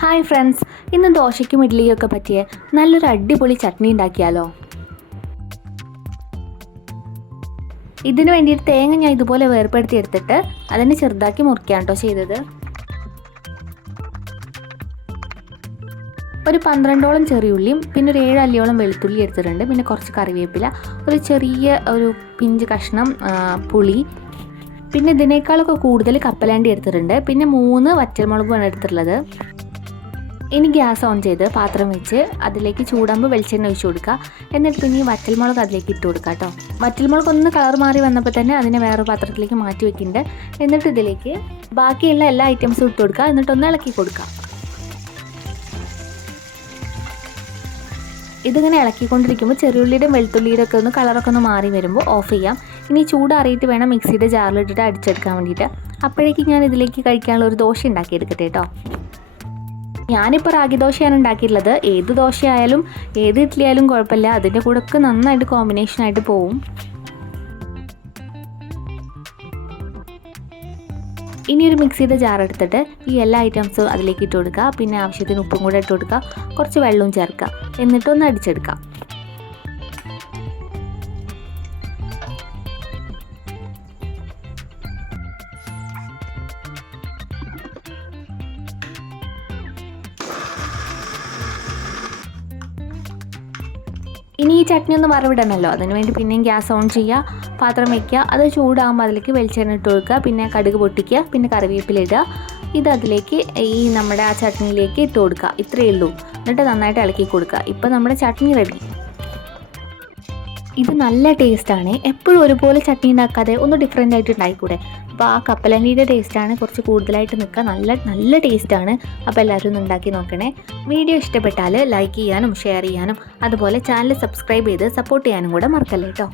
Hi friends ഇന്ന് ദോശയ്ക്കും ഇഡ്ഡലിയൊക്കെ പറ്റിയ നല്ലൊരു അടിപൊളി ചട്നി ഉണ്ടാക്കിയാലോ? ഇതിനു വേണ്ടിയിട്ട് തേങ്ങ ഞാൻ ഇതുപോലെ വേർപ്പെടുത്തി എടുത്തിട്ട് അതിനെ ചെറുതാക്കി മുറിക്കാം കേട്ടോ ചെയ്തത്. ഒരു പന്ത്രണ്ടോളം ചെറിയുള്ളിയും പിന്നെ ഒരു ഏഴ് അല്ലിയോളം വെളുത്തുള്ളി എടുത്തിട്ടുണ്ട്. പിന്നെ കുറച്ച് കറിവേപ്പില ഒരു ചെറിയ ഒരു പിഞ്ച് കഷ്ണം പുളി. പിന്നെ ഇതിനേക്കാളൊക്കെ കൂടുതൽ കപ്പലാണ്ടി എടുത്തിട്ടുണ്ട്. പിന്നെ മൂന്ന് വറ്റൽമുളകുമാണ് എടുത്തിട്ടുള്ളത്. ഇനി ഗ്യാസ് ഓൺ ചെയ്ത് പാത്രം വെച്ച് അതിലേക്ക് ചൂടാകുമ്പോൾ വെളിച്ചെണ്ണ ഒഴിച്ചു കൊടുക്കുക. എന്നിട്ട് പിന്നെ വറ്റൽമുളക് അതിലേക്ക് ഇട്ട് കൊടുക്കുക കേട്ടോ. വറ്റൽമുളക് ഒന്ന് കളർ മാറി വന്നപ്പോൾ തന്നെ അതിനെ വേറെ പാത്രത്തിലേക്ക് മാറ്റി വെക്കുന്നുണ്ട്. എന്നിട്ട് ഇതിലേക്ക് ബാക്കിയുള്ള എല്ലാ ഐറ്റംസും ഇട്ട് കൊടുക്കുക. എന്നിട്ട് ഒന്ന് ഇളക്കി കൊടുക്കുക. ഇതിങ്ങനെ ഇളക്കിക്കൊണ്ടിരിക്കുമ്പോൾ ചെറിയുള്ളിയുടെയും വെളുത്തുള്ളിയുടെ ഒക്കെ ഒന്ന് കളറൊക്കെ ഒന്ന് മാറി വരുമ്പോൾ ഓഫ് ചെയ്യാം. ഇനി ചൂടാറിയിട്ട് വേണം മിക്സിയുടെ ജാറിലിട്ടിട്ട് അടിച്ചെടുക്കാൻ വേണ്ടിയിട്ട്. അപ്പോഴേക്കും ഞാൻ ഇതിലേക്ക് കഴിക്കാനുള്ള ഒരു ദോശ ഉണ്ടാക്കിയെടുക്കട്ടെ കേട്ടോ. ഞാനിപ്പോൾ റാഗി ദോശയാണ് ഉണ്ടാക്കിയിട്ടുള്ളത്. ഏത് ദോശയായാലും ഏത് ഇഡ്ഡലി ആയാലും കുഴപ്പമില്ല. അതിന്റെ കൂടെ ഒക്കെ നന്നായിട്ട് കോമ്പിനേഷൻ ആയിട്ട് പോവും. ഇനി ഒരു മിക്സ് ചെയ്ത ജാർ എടുത്തിട്ട് ഈ എല്ലാ ഐറ്റംസും അതിലേക്ക് ഇട്ട് കൊടുക്കുക. പിന്നെ ആവശ്യത്തിന് ഉപ്പും കൂടെ ഇട്ട് കൊടുക്കുക. കുറച്ച് വെള്ളവും ചേർക്കുക. എന്നിട്ടൊന്ന് അടിച്ചെടുക്കുക. ഇനി ഈ ചട്നി ഒന്ന് വറവിടണമല്ലോ അതിന് വേണ്ടി പിന്നെയും ഗ്യാസ് ഓൺ ചെയ്യുക പാത്രം വയ്ക്കുക അത് ചൂടാകുമ്പോൾ അതിലേക്ക് വെളിച്ചെണ്ണ ഇട്ട് കൊടുക്കുക പിന്നെ കടുക് പൊട്ടിക്കുക പിന്നെ കറിവേപ്പില ഇടുക. ഇത് അതിലേക്ക് ഈ നമ്മുടെ ആ ചട്നിയിലേക്ക് ഇട്ട് കൊടുക്കുക. ഇത്രയേ ഉള്ളൂ. എന്നിട്ട് നന്നായിട്ട് ഇളക്കി കൊടുക്കുക. ഇപ്പം നമ്മുടെ ചട്നി റെഡി ഇത് നല്ല ടേസ്റ്റാണ് എപ്പോഴും ഒരുപോലെ ചട്നി ഉണ്ടാക്കാതെ ഒന്ന് ഡിഫറെന്റ് ആയിട്ട് ഉണ്ടായിക്കൂടെ? അപ്പോൾ ആ കപ്പലണ്ടിയുടെ ടേസ്റ്റാണ് കുറച്ച് കൂടുതലായിട്ട് നിൽക്കുക. നല്ല നല്ല ടേസ്റ്റാണ് അപ്പോൾ എല്ലാവരും ഒന്ന് ഉണ്ടാക്കി നോക്കണേ. വീഡിയോ ഇഷ്ടപ്പെട്ടാൽ ലൈക്ക് ചെയ്യാനും ഷെയർ ചെയ്യാനും അതുപോലെ ചാനൽ സബ്സ്ക്രൈബ് ചെയ്ത് സപ്പോർട്ട് ചെയ്യാനും കൂടെ മറക്കല്ലേ കേട്ടോ